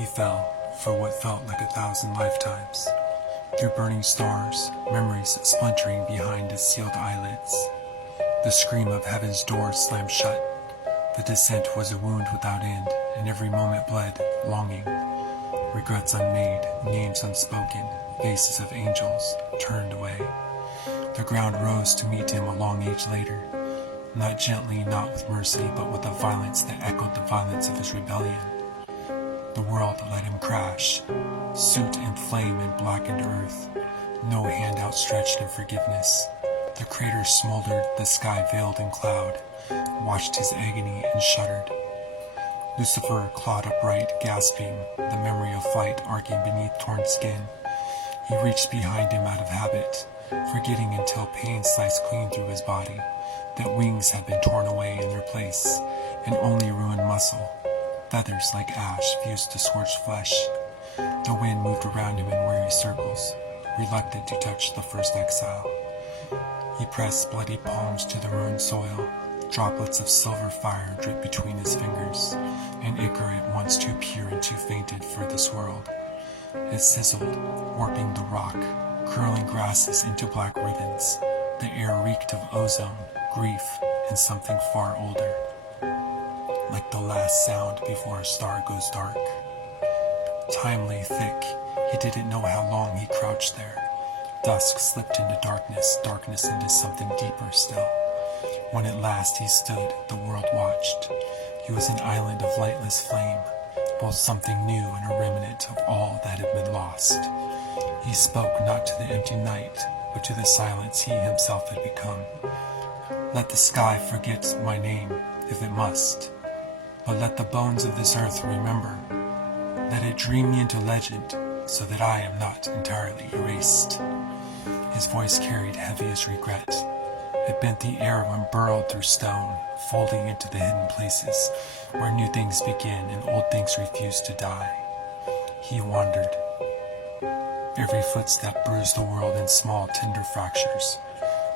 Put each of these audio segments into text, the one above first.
He fell for what felt like 1,000 lifetimes. Through burning stars, memories splintering behind his sealed eyelids. The scream of heaven's door slammed shut. The descent was a wound without end, and every moment bled, longing. Regrets unmade, names unspoken, faces of angels turned away. The ground rose to meet him a long age later, not gently, not with mercy, but with a violence that echoed the violence of his rebellion. The world let him crash, soot and flame and blackened earth, no hand outstretched in forgiveness. The crater smoldered, the sky veiled in cloud, watched his agony and shuddered. Lucifer clawed upright, gasping, the memory of flight arcing beneath torn skin. He reached behind him out of habit, forgetting until pain sliced clean through his body, that wings had been torn away in their place, and only ruined muscle. Feathers like ash fused to scorched flesh. The wind moved around him in weary circles, reluctant to touch the first exile. He pressed bloody palms to the ruined soil. Droplets of silver fire dripped between his fingers, an ichor at once too pure and too fainted for this world. It sizzled, warping the rock, curling grasses into black ribbons. The air reeked of ozone, grief, and something far older. Like the last sound before a star goes dark. Time lay thick. He didn't know how long he crouched there. Dusk slipped into darkness, darkness into something deeper still. When at last he stood, the world watched. He was an island of lightless flame, both something new and a remnant of all that had been lost. He spoke not to the empty night, but to the silence he himself had become. Let the sky forget my name, if it must, but let the bones of this earth remember. Let it dream me into legend, so that I am not entirely erased. His voice carried heaviest regret. It bent the air when burrowed through stone, folding into the hidden places where new things begin and old things refuse to die. He wandered. Every footstep bruised the world in small, tender fractures.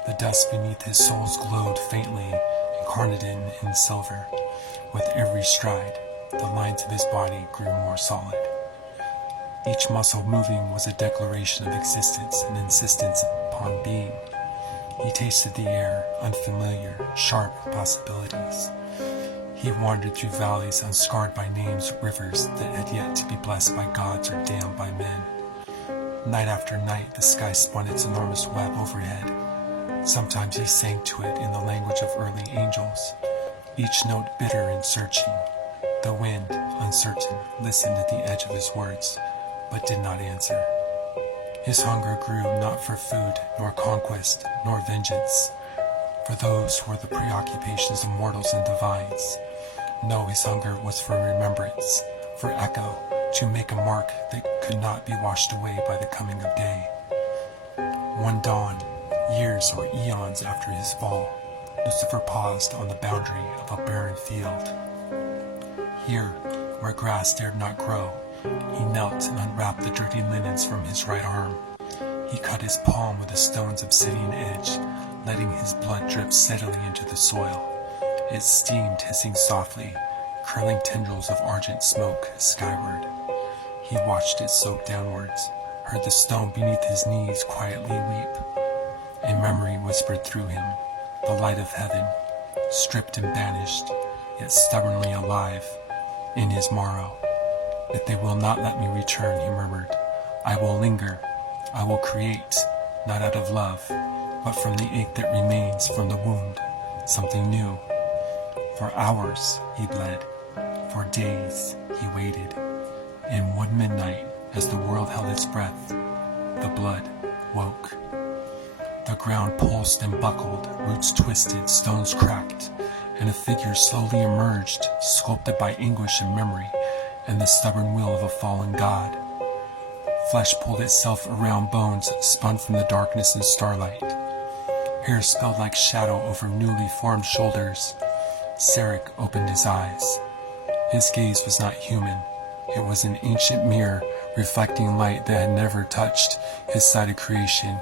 The dust beneath his soles glowed faintly, incarnated in silver. With every stride, the lines of his body grew more solid. Each muscle moving was a declaration of existence and insistence upon being. He tasted the air, unfamiliar, sharp possibilities. He wandered through valleys unscarred by names, rivers that had yet to be blessed by gods or damned by men. Night after night, the sky spun its enormous web overhead. Sometimes he sang to it in the language of early angels, each note bitter and searching. The wind, uncertain, listened at the edge of his words, but did not answer. His hunger grew not for food, nor conquest, nor vengeance, for those were the preoccupations of mortals and divines. No, his hunger was for remembrance, for echo, to make a mark that could not be washed away by the coming of day. One dawn, years or eons after his fall, Lucifer paused on the boundary of a barren field. Here, where grass dared not grow, he knelt and unwrapped the dirty linens from his right arm. He cut his palm with a stone's obsidian edge, letting his blood drip steadily into the soil. It steamed, hissing softly, curling tendrils of argent smoke skyward. He watched it soak downwards, heard the stone beneath his knees quietly weep. A memory whispered through him, the light of heaven, stripped and banished, yet stubbornly alive, in his marrow. If they will not let me return, he murmured, I will linger, I will create, not out of love, but from the ache that remains from the wound, something new. For hours he bled, for days he waited. In one midnight, as the world held its breath, the blood woke. The ground pulsed and buckled, roots twisted, stones cracked, and a figure slowly emerged, sculpted by anguish and memory, and the stubborn will of a fallen god. Flesh pulled itself around bones, spun from the darkness and starlight. Hair spilled like shadow over newly formed shoulders. Serekh opened his eyes. His gaze was not human. It was an ancient mirror, reflecting light that had never touched his side of creation.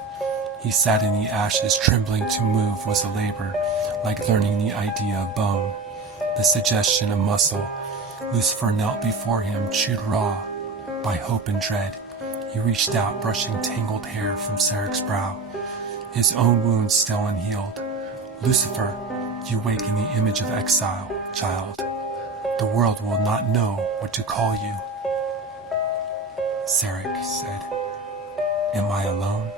He sat in the ashes, trembling to move was a labor, like learning the idea of bone, the suggestion of muscle. Lucifer knelt before him, chewed raw, by hope and dread, he reached out, brushing tangled hair from Serekh's brow, his own wounds still unhealed. Lucifer, you wake in the image of exile, child. The world will not know what to call you. Serekh said, "Am I alone?"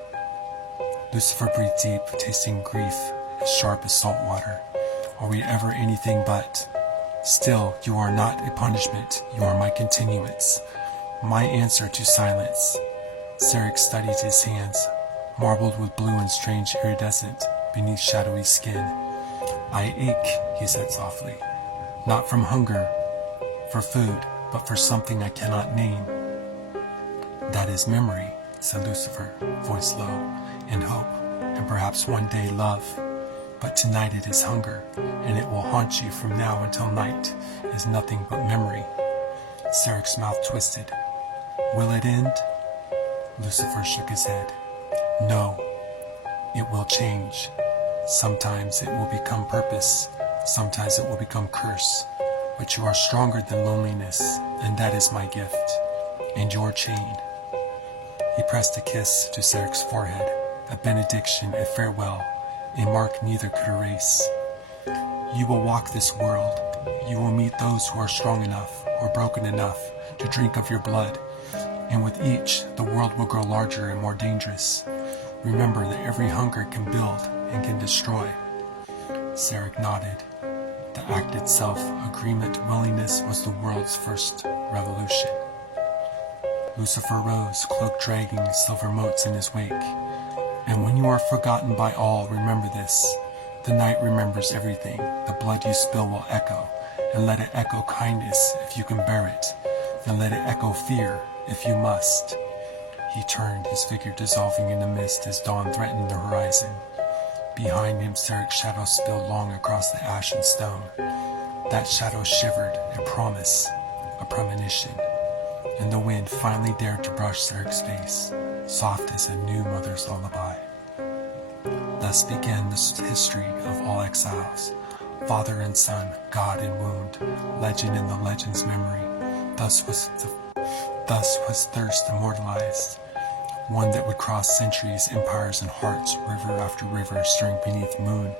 Lucifer breathed deep, tasting grief as sharp as salt water. Are we ever anything but? Still, you are not a punishment, you are my continuance, my answer to silence. Serekh studied his hands, marbled with blue and strange iridescent beneath shadowy skin. I ache, he said softly, not from hunger, for food, but for something I cannot name. That is memory, said Lucifer, voice low, and hope, and perhaps one day love. But tonight it is hunger, and it will haunt you from now until night, is nothing but memory. Serekh's mouth twisted. Will it end? Lucifer shook his head. No, it will change. Sometimes it will become purpose, sometimes it will become curse. But you are stronger than loneliness, and that is my gift, and your chain. He pressed a kiss to Serekh's forehead, a benediction, a farewell, a mark neither could erase. You will walk this world. You will meet those who are strong enough or broken enough to drink of your blood, and with each, the world will grow larger and more dangerous. Remember that every hunger can build and can destroy. Serekh nodded. The act itself, agreement, willingness, was the world's first revolution. Lucifer rose, cloak dragging silver motes in his wake. And when you are forgotten by all, remember this. The night remembers everything. The blood you spill will echo, and let it echo kindness if you can bear it, and let it echo fear if you must. He turned, his figure dissolving in the mist as dawn threatened the horizon. Behind him, Serekh's shadow spilled long across the ashen stone. That shadow shivered, a promise, a premonition, and the wind finally dared to brush Serekh's face, soft as a new mother's lullaby. Thus began the history of all exiles, father and son, God and wound, legend in the legend's memory. Thus was thirst immortalized, one that would cross centuries, empires, and hearts, river after river, stirring beneath moon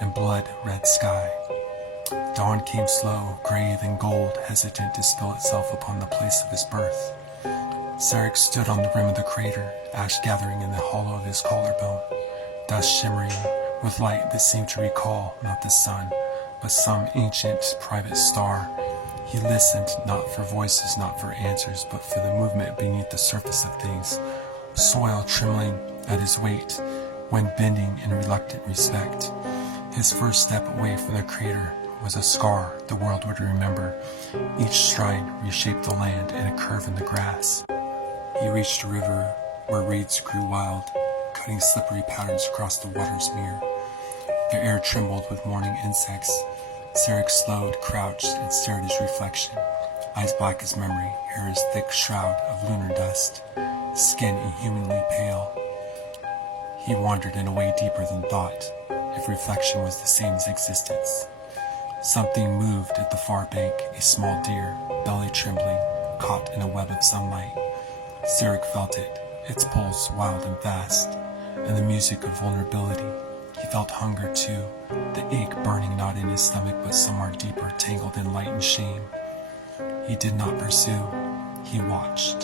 and blood-red sky. Dawn came slow, gray than gold, hesitant to spill itself upon the place of his birth. Serekh stood on the rim of the crater, ash gathering in the hollow of his collarbone, dust shimmering with light that seemed to recall not the sun, but some ancient private star. He listened, not for voices, not for answers, but for the movement beneath the surface of things, soil trembling at his weight, wind bending in reluctant respect. His first step away from the crater was a scar the world would remember. Each stride reshaped the land in a curve in the grass. He reached a river where reeds grew wild, cutting slippery patterns across the water's mirror. The air trembled with morning insects. Serekh slowed, crouched, and stared at his reflection. Eyes black as memory, hair as thick shroud of lunar dust, skin inhumanly pale. He wandered in a way deeper than thought, if reflection was the same as existence. Something moved at the far bank, a small deer, belly trembling, caught in a web of sunlight. Serekh felt it, its pulse wild and fast, and the music of vulnerability. He felt hunger too, the ache burning not in his stomach but somewhere deeper, tangled in light and shame. He did not pursue, he watched.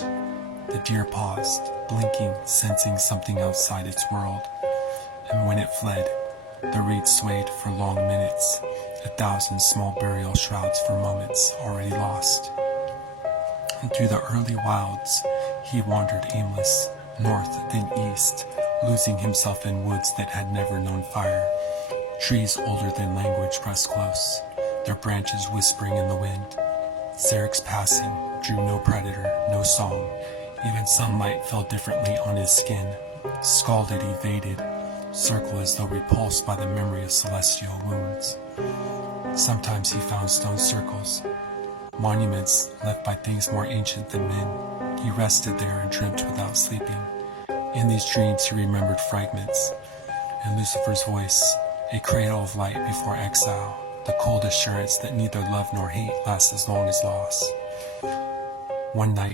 The deer paused, blinking, sensing something outside its world. And when it fled, the reeds swayed for long minutes, 1,000 small burial shrouds for moments already lost. And through the early wilds, he wandered aimless, north then east, losing himself in woods that had never known fire. Trees older than language pressed close, their branches whispering in the wind. Serekh's passing drew no predator, no song. Even sunlight fell differently on his skin, scalded, evaded, circle as though repulsed by the memory of celestial wounds. Sometimes he found stone circles, monuments left by things more ancient than men. He rested there and dreamt without sleeping. In these dreams he remembered fragments, and Lucifer's voice, a cradle of light before exile, the cold assurance that neither love nor hate lasts as long as loss. One night